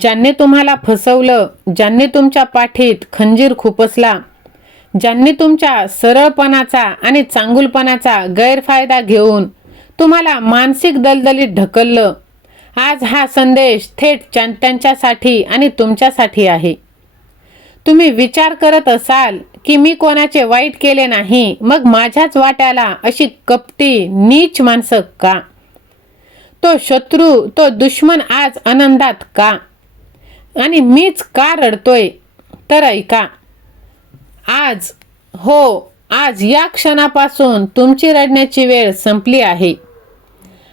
ज्यांनी तुम्हाला फसवलं, ज्यांनी तुमच्या पाठीत खंजीर खुपसला, ज्यांनी तुमच्या सरळपणाचा आणि चांगुलपणाचा गैरफायदा घेऊन तुम्हाला मानसिक दलदलीत ढकललं, आज हा संदेश थेट त्यांच्यासाठी आणि तुमच्यासाठी आहे. तुम्ही विचार करत असाल की मी कोणाचे वाईट केले नाही, मग माझ्याच वाट्याला अशी कपटी नीच माणसं का? तो शत्रू, तो दुश्मन आज आनंदात का? आणि मीच का रडतोय? तर ऐका, आज या क्षणापासून तुमची रडण्याची वेळ संपली आहे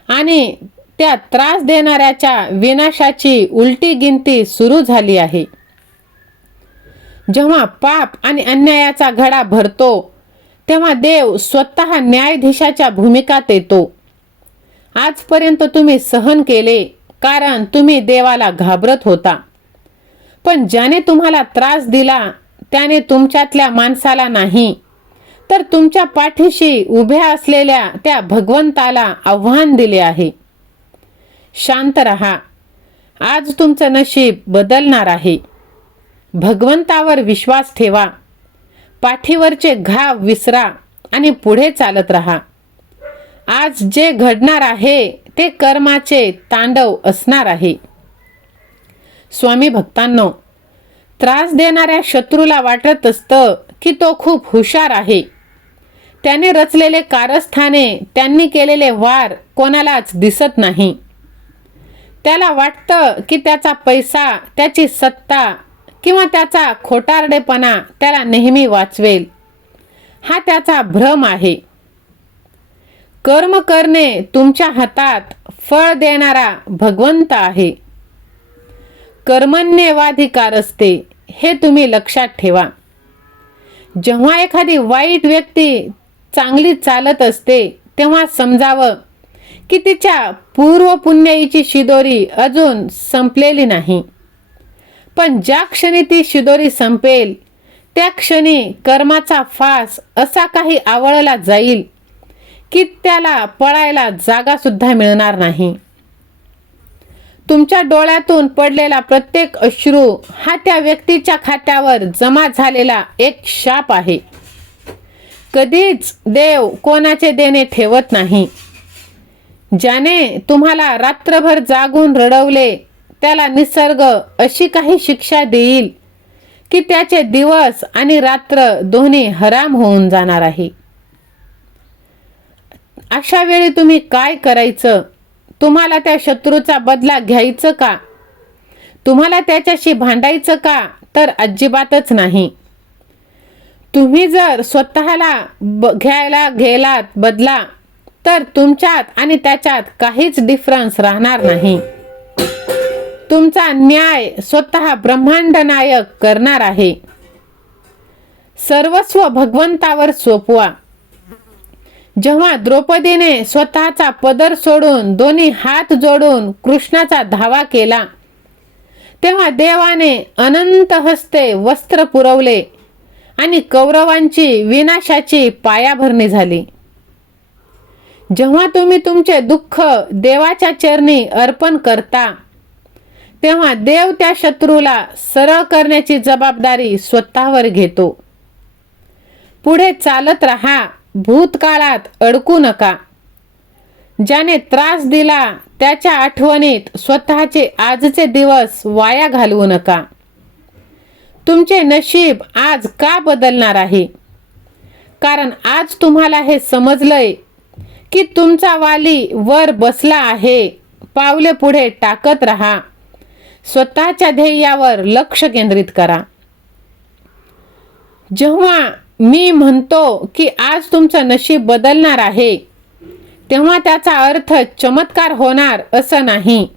आणि त्या त्रास देणाऱ्याच्या विनाशाची उलटी गिनती सुरू झाली आहे. जेव्हा पाप आणि अन्यायाचा घडा भरतो, तेव्हा देव स्वतः न्यायाधीशाच्या भूमिकात येतो. आजपर्यंत तुम्ही सहन केले कारण तुम्ही देवाला घाबरत होता. पण ज्याने तुम्हाला त्रास दिला त्याने तुमच्यातल्या माणसाला नाही, तर तुमच्या पाठीशी उभ्या असलेल्या त्या भगवंताला आव्हान दिले आहे. शांत रहा. आज तुमचं नशीब बदलणार आहे. भगवंतावर विश्वास ठेवा. पाठीवरचे घाव विसरा आणि पुढे चालत रहा. आज जे घडणार आहे ते कर्माचे तांडव असणार आहे. स्वामी भक्तांनो, त्रास देणाऱ्या शत्रूला वाटत असतं की तो खूप हुशार आहे. त्याने रचलेले कारस्थाने, त्यांनी केलेले वार कोणालाच दिसत नाही. त्याला वाटतं की त्याचा पैसा, त्याची सत्ता किंवा त्याचा खोटारडेपणा त्याला नेहमी वाचवेल. हा त्याचा भ्रम आहे. कर्म करणे तुमच्या हातात, फळ देणारा भगवंत आहे. कर्मण्येवाधिकार असते, हे तुम्ही लक्षात ठेवा. जेव्हा एखादी वाईट व्यक्ती चांगली चालत असते, तेव्हा समजावं की तिच्या पूर्व पुण्याईची शिदोरी अजून संपलेली नाही. पण ज्या क्षणी ती शिदोरी संपेल, त्या क्षणी कर्माचा फास असा काही आवळला जाईल की त्याला पळायला जागा सुद्धा मिळणार नाही. तुमच्या डोळ्यातून पडलेला प्रत्येक अश्रू हा त्या व्यक्तीच्या खात्यावर जमा झालेला एक शाप आहे. कधीच देव कोणाचे देणे ठेवत नाही. ज्याने तुम्हाला रात्रभर जागून रडवले, त्याला निसर्ग अशी काही शिक्षा देईल की त्याचे दिवस आणि रात्र दोन्ही हराम होऊन जाणार आहे. अशा वेळी तुम्ही काय करायचं? तुम्हाला त्या शत्रूचा बदला घ्यायचं का? तुम्हाला त्याच्याशी भांडायचं का? तर अजिबातच नाही. तुम्ही जर स्वतःला घ्यायला गेलात बदला, तर तुमच्यात आणि त्याच्यात काहीच डिफरन्स राहणार नाही. तुमचा न्याय स्वतः ब्रह्मांड नायक करणार आहे. सर्वस्व भगवंतावर सोपवा. जेव्हा द्रौपदीने स्वतःचा पदर सोडून दोन्ही हात जोडून कृष्णाचा धावा केला, तेव्हा देवाने अनंत हस्ते वस्त्र पुरवले आणि कौरवांची विनाशाची पायाभरणी झाली. जेव्हा तुम्ही तुमचे दुःख देवाच्या चरणी अर्पण करता, तेव्हा देव त्या शत्रूला सरळ करण्याची जबाबदारी स्वतःवर घेतो. पुढे चालत रहा. भूतकाळात अडकू नका. ज्याने त्रास दिला त्याच्या आठवणीत स्वतःचे आजचे दिवस वाया घालवू नका. तुमचे नशीब आज का बदलणार आहे? कारण आज तुम्हाला हे समजलंय की तुमचा वाली वर बसला आहे. पावले पुढे टाकत रहा. स्वतःच्या ध्येयावर लक्ष केंद्रित करा. जेव्हा मी म्हणतो की आज तुमचं नशीब बदलणार आहे, तेव्हा त्याचा अर्थ चमत्कार होणार असं नाही,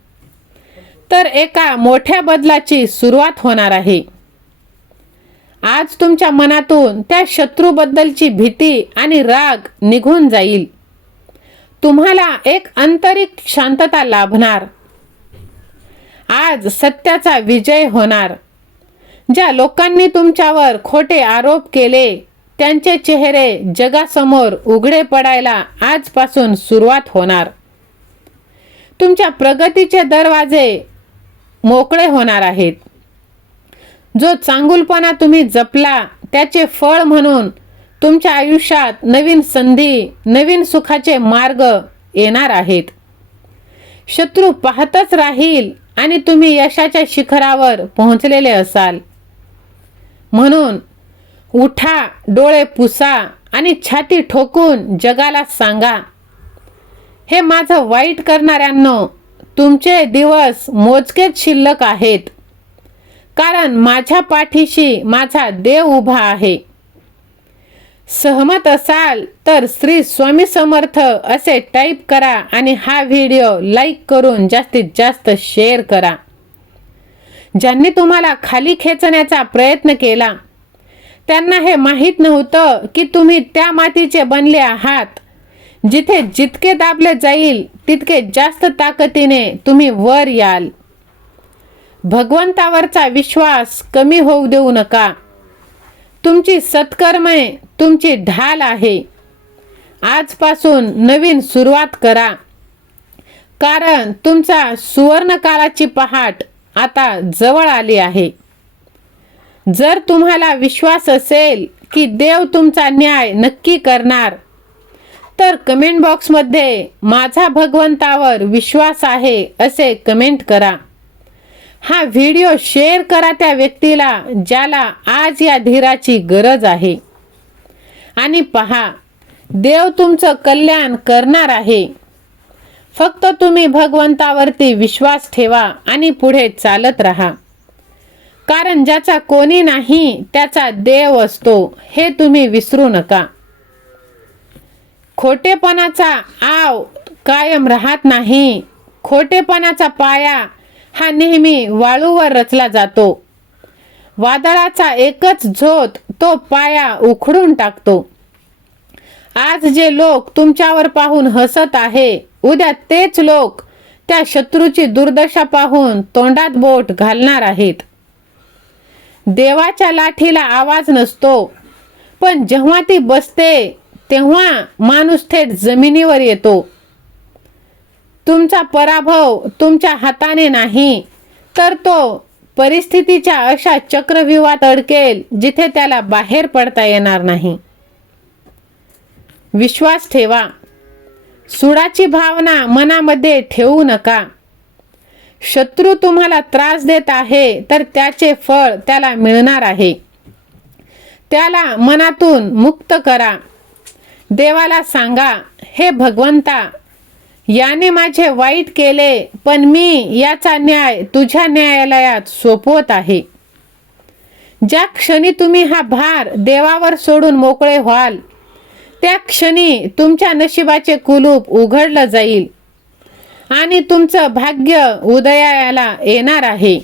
तर एका मोठ्या बदलाची सुरुवात होणार आहे. आज तुमच्या मनातून त्या शत्रूबद्दलची भीती आणि राग निघून जाईल. तुम्हाला एक आंतरिक शांतता लाभणार. आज सत्याचा विजय होणार. ज्या लोकांनी तुमच्यावर खोटे आरोप केले, त्यांचे चेहरे जगासमोर उघडे पडायला आजपासून सुरुवात होणार. तुमच्या प्रगतीचे दरवाजे मोकळे होणार आहेत. जो चांगुलपणा तुम्ही जपला त्याचे फळ म्हणून तुमच्या आयुष्यात नवीन संधी, नवीन सुखाचे मार्ग येणार आहेत. शत्रू पाहतच राहील आणि तुम्ही यशाच्या शिखरावर पोहोचलेले असाल. म्हणून उठा, डोळे पुसा आणि छाती ठोकून जगाला सांगा, हे माझं वाईट करणाऱ्यांनो, तुमचे दिवस मोजकेच शिल्लक आहेत, कारण माझ्या पाठीशी माझा देव उभा आहे. सहमत असाल तर श्री स्वामी समर्थ असे टाईप करा आणि हा व्हिडिओ लाईक करून जास्तीत जास्त शेअर करा. ज्यांनी तुम्हाला खाली खेचण्याचा प्रयत्न केला त्यांना हे माहीत नव्हतं की तुम्ही त्या मातीचे बनले आहात, जिथे जितके दाबले जाईल तितके जास्त ताकदीने तुम्ही वर याल. भगवंतावरचा विश्वास कमी होऊ देऊ नका. तुमची सत्कर्मे तुमची ढाल आहे. आजपासून नवीन सुरुवात करा, कारण तुमचा सुवर्णकाळाची पहाट आता जवळ आली आहे. जर तुम्हाला विश्वास असेल की देव तुमचा न्याय नक्की करणार, तर कमेंट बॉक्समध्ये माझा भगवंतावर विश्वास आहे असे कमेंट करा. हा व्हिडिओ शेअर करा त्या व्यक्तीला ज्याला आज या धीराची गरज आहे. आणि पहा, देव तुमचं कल्याण करणार आहे. फक्त तुम्ही भगवंतावरती विश्वास ठेवा आणि पुढे चालत राहा, कारण ज्याचा कोणी नाही त्याचा देव असतो हे तुम्ही विसरू नका. खोटेपणाचा आव कायम राहत नाही. खोटेपणाचा पाया हा नेहमी वाळूवर रचला जातो. वादळाचा एकच झोत तो पाया उखडून टाकतो. आज जे लोक तुमच्यावर पाहून हसत आहे, उद्या तेच लोक त्या शत्रूची दुर्दशा पाहून तोंडात बोट घालणार आहेत. देवाच्या लाठीला आवाज नसतो, पण जेव्हा ती बसते तेव्हा माणूस थेट जमिनीवर येतो. तुमचा पराभव तुमच्या हाताने नाही, तर तो परिस्थितीच्या अशा चक्रव्यूहात अडकेल जिथे त्याला बाहेर पडता येणार नाही. विश्वास ठेवा. सुडाची भावना मनामध्ये ठेवू नका. शत्रू तुम्हाला त्रास देत आहे तर त्याचे फळ त्याला मिळणार आहे. त्याला मनातून मुक्त करा. देवाला सांगा, हे भगवंता, याने माझे वाईट केले, पण मी याचा न्याय तुझ्या न्यायालयात सोपवत आहे. ज्या क्षणी तुम्ही हा भार देवावर सोडून मोकळे व्हाल, त्या क्षणी तुमच्या नशिबाचे कुलूप उघडलं जाईल आणि तुमचं भाग्य उदयाला येणार आहे.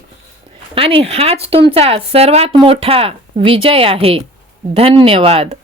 आणि हाच तुमचा सर्वात मोठा विजय आहे. धन्यवाद.